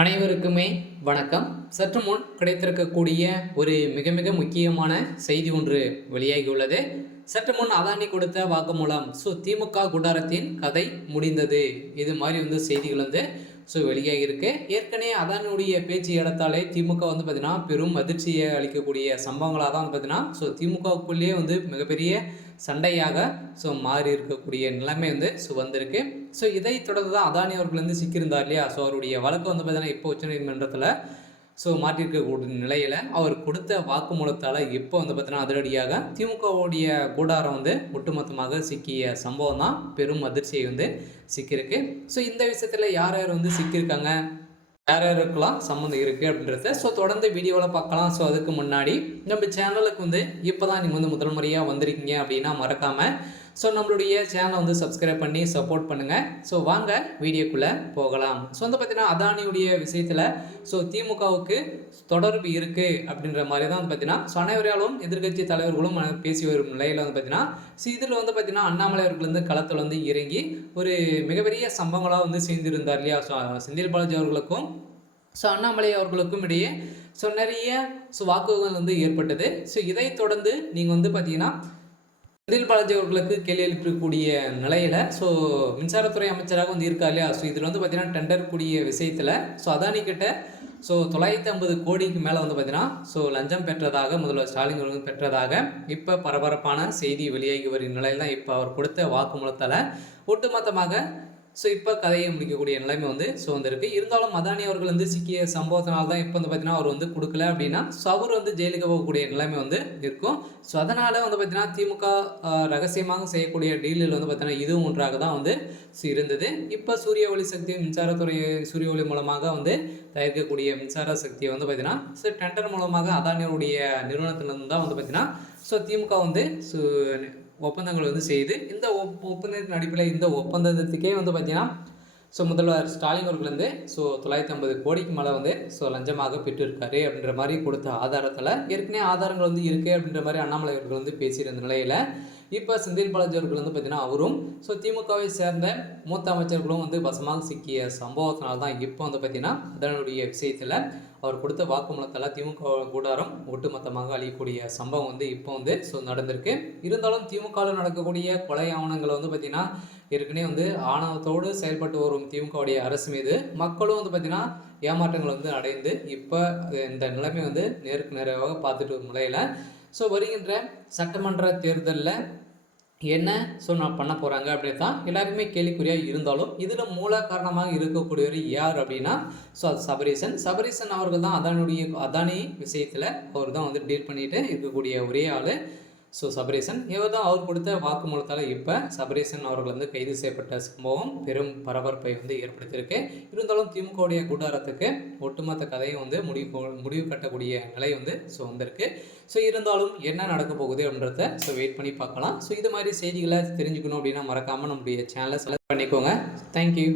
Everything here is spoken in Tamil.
அனைவருக்குமே வணக்கம். சற்று முன் கிடைத்திருக்கக்கூடிய ஒரு மிக மிக முக்கியமான செய்தி ஒன்று வெளியாகியுள்ளது. சற்று முன் அதானி கொடுத்த வாக்குமூலம். திமுக கூடாரத்தின் கதை முடிந்தது. இது மாதிரி செய்திகள் வெளியாகியிருக்கு. ஏற்கனவே அதானியுடைய பேச்சு இடத்தாலே திமுக பார்த்தீங்கன்னா பெரும் அதிர்ச்சியை அளிக்கக்கூடிய சம்பவங்களாக தான் பார்த்தீங்கன்னா திமுகவுக்குள்ளேயே மிகப்பெரிய சண்டையாக மாறி இருக்கக்கூடிய நிலைமை வந்திருக்கு. இதை தொடர்ந்து தான் அதானி அவர்கள் சிக்கியிருந்தார் இல்லையா? அவருடைய வழக்கு பார்த்தீங்கன்னா இப்போ உச்சநீதிமன்றத்தில் மாற்றிருக்கக்கூடிய நிலையில் அவர் கொடுத்த வாக்குமூலத்தால் இப்போ பார்த்தீங்கன்னா அதிரடியாக திமுகவுடைய கூடாரம் ஒட்டுமொத்தமாக சிக்கிய சம்பவம் தான் பெரும் அதிர்ச்சியை சிக்கியிருக்கு. இந்த விஷயத்தில் யார் யார் சிக்கியிருக்காங்க, யார் யாருக்கெல்லாம் சம்மந்தம் இருக்குது அப்படின்றத தொடர்ந்து வீடியோவில் பார்க்கலாம். அதுக்கு முன்னாடி நம்ம சேனலுக்கு இப்போ தான் நீங்கள் முதல் முறையாக வந்திருக்கீங்க அப்படின்னா மறக்காமல் நம்மளுடைய சேனலை சப்ஸ்கிரைப் பண்ணி சப்போர்ட் பண்ணுங்கள். வாங்க வீடியோக்குள்ளே போகலாம். பார்த்தீங்கன்னா அதானியுடைய விஷயத்தில் திமுகவுக்கு தொடர்பு இருக்குது அப்படின்ற மாதிரி தான் பார்த்தீங்கன்னா அனைவராலும் எதிர்கட்சி தலைவர்களும் பேசி வரும் நிலையில் பார்த்தீங்கன்னா இதில் பார்த்தீங்கன்னா அண்ணாமலை அவர்கள் களத்தில் இறங்கி ஒரு மிகப்பெரிய சம்பவங்களாக செய்திருந்தார் இல்லையா? செந்தில் பாலாஜி அவர்களுக்கும் அண்ணாமலை அவர்களுக்கும் இடையே நிறைய வாக்குகள் ஏற்பட்டது. இதை தொடர்ந்து நீங்கள் பார்த்தீங்கன்னா செந்தில் பாலாஜி அவர்களுக்கு கேள்வி எழுப்பக்கூடிய நிலையில் மின்சாரத்துறை அமைச்சராக இருக்கார் இல்லையா? இதில் பார்த்தீங்கன்னா டெண்டர் கூடிய விஷயத்தில் அதானி கிட்ட 950 கோடிக்கு மேலே பார்த்தீங்கன்னா லஞ்சம் பெற்றதாக முதல்வர் ஸ்டாலின் அவர்கள் பெற்றதாக இப்போ பரபரப்பான செய்தி வெளியாகி வரும் நிலையில் தான் இப்போ அவர் கொடுத்த வாக்குமூலத்தால் ஒட்டுமொத்தமாக இப்போ கதையை முடிக்கக்கூடிய நிலைமை வந்திருக்கு. இருந்தாலும் அதானி அவர்கள் சிக்கிய சம்பவத்தினால தான் இப்போ பார்த்தீங்கன்னா அவர் கொடுக்கல அப்படின்னா அவர் ஜெயிலுக்கு போகக்கூடிய நிலைமை இருக்கும். அதனால் பார்த்தீங்கன்னா திமுக ரகசியமாக செய்யக்கூடிய டீலில் பார்த்தீங்கன்னா இதுவும் ஒன்றாக தான் இருந்தது. இப்போ சூரிய ஒளி சக்தி மின்சாரத்துறை சூரிய ஒளி மூலமாக தயாரிக்கக்கூடிய மின்சார சக்தியை பார்த்தீங்கன்னா டெண்டர் மூலமாக அதானியுடைய நிறுவனத்திலிருந்து தான் பார்த்தீங்கன்னா திமுக ஒப்பந்தங்கள் செய்து இந்த ஒப்பந்தத்தின் அடிப்படையில் இந்த ஒப்பந்தத்துக்கே பார்த்தீங்கன்னா முதல்வர் ஸ்டாலின் அவர்கள் 950 கோடிக்கு மேலே லஞ்சமாக பெற்றிருக்காரு அப்படின்ற மாதிரி கொடுத்த ஆதாரத்தில் ஏற்கனவே ஆதாரங்கள் இருக்குது அப்படின்ற மாதிரி அண்ணாமலை அவர்கள் பேசியிருந்த நிலையில் இப்போ செந்தில் பாலாஜி அவர்கள் பார்த்தீங்கன்னா அவரும் திமுகவை சேர்ந்த மூத்த அமைச்சர்களும் வசமாக சிக்கிய சம்பவத்தினால தான் இப்போ பார்த்தீங்கன்னா அதனுடைய விஷயத்தில் அவர் கொடுத்த வாக்குமூலத்தால் திமுக கூடாரம் ஒட்டுமொத்தமாக அழியக்கூடிய சம்பவம் இப்போ நடந்திருக்கு. இருந்தாலும் திமுகவில் நடக்கக்கூடிய கொலை ஆவணங்களை பார்த்தீங்கன்னா ஏற்கனவே ஆணவத்தோடு செயல்பட்டு வரும் திமுகவுடைய அரசு மீது மக்களும் பார்த்தீங்கன்னா ஏமாற்றங்கள் அடைந்து இப்போ இந்த நிலைமை நேருக்கு நேராக பார்த்துட்டு வரும் நிலையில் வருகின்ற சட்டமன்ற தேர்தலில் என்ன நான் பண்ண போகிறாங்க அப்படின்னு தான் எல்லாருக்குமே கேள்விக்குறியாக இருந்தாலும் இதில் மூல காரணமாக இருக்கக்கூடியவர் யார் அப்படின்னா அது சபரீசன் அவர்கள் தான் அதானி விஷயத்தில் அவர் தான் டீல் பண்ணிட்டு இருக்கக்கூடிய ஒரே ஆள் சபரீசன். இவர் தான் அவர் கொடுத்த வாக்குமூலத்தால் இப்போ சபரீசன் அவர்கள் கைது செய்யப்பட்ட சம்பவம் பெரும் பரபரப்பை ஏற்படுத்தியிருக்கு. இருந்தாலும் திமுகவுடைய கூடாரத்துக்கு ஒட்டுமொத்த கதையும் முடிவு கட்டக்கூடிய நிலை வந்திருக்கு. இருந்தாலும் என்ன நடக்க போகுது அப்படின்றத வெயிட் பண்ணி பார்க்கலாம். இது மாதிரி செய்திகளை தெரிஞ்சுக்கணும் அப்படின்னா மறக்காமல் நம்முடைய சேனலை செலக்ட் பண்ணிக்கோங்க. தேங்க்யூ.